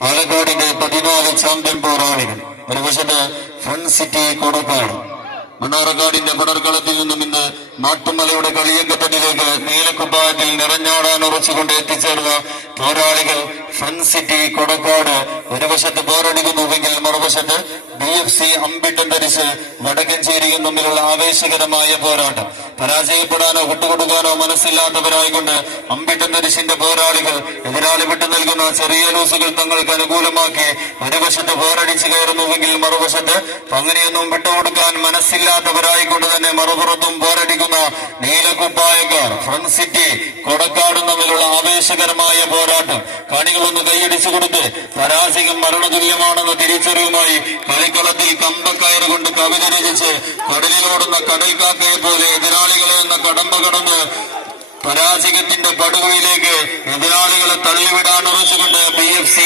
പാലക്കാടിന്റെ 14 ചാമ്പ്യൻ പോരാളികൾ ഒരു വശത്ത് ഫൺ സിറ്റി കൊടക്കാട്. മണ്ണാർക്കാടിന്റെ പടർക്കളത്തിൽ നിന്നും ഇന്ന് നാട്ടുമലയുടെ കളിയങ്കത്തട്ടിലേക്ക് നീലക്കുപ്പായത്തിൽ നിറഞ്ഞാടാൻ ഉറച്ചുകൊണ്ട് എത്തിച്ചേർന്ന പോരാളികൾ ഫൺ സിറ്റി കൊടക്കാട്. ഒരു വശത്ത് പോരടിക്കുന്നുവെങ്കിൽ മറുവശത്ത് BFC അമ്പിട്ടം ധരിച്ച് വടക്കഞ്ചേരിയും തമ്മിലുള്ള ആവേശകരമായ പോരാട്ടം. പരാജയപ്പെടാനോ വിട്ടുകൊടുക്കാനോ മനസ്സില്ലാത്തവരായിക്കൊണ്ട് അമ്പിട്ടം ധരിച്ചിന്റെ പോരാളികൾ എതിരാളി വിട്ടു നൽകുന്ന ചെറിയ ലൂസുകൾ തങ്ങൾക്ക് അനുകൂലമാക്കി ഒരു വശത്ത് പോരടിച്ചു കയറുന്നുവെങ്കിൽ മറുവശത്ത് അങ്ങനെയൊന്നും വിട്ടുകൊടുക്കാൻ മനസ്സില്ലാത്തവരായിക്കൊണ്ട് തന്നെ മറുപുറത്തും പോരടിക്കുന്ന നീലക്കുപ്പായക്കാർ ഫൺ സിറ്റി കൊടക്കാടും തമ്മിലുള്ള ആവേശകരമായ പോരാട്ടം. കാണികളൊന്ന് കൈയടിച്ചു കൊടുത്ത് പരാജയം മരണതുല്യമാണെന്ന തിരിച്ചറിവുമായി കളിക്കളത്തിൽ കമ്പക്കയറുകൊണ്ട് കവിത രചിച്ച് കടലിലോടുന്ന കടൽക്കാക്കയെ പോലെ എതിരാളികളെ എന്ന കടമ്പ കടന്ന് പരാജയത്തിന്റെ പടുകുയിലേക്ക് എതിരാളികളെ തള്ളിവിടാൻ ഉറച്ചുകൊണ്ട് BFC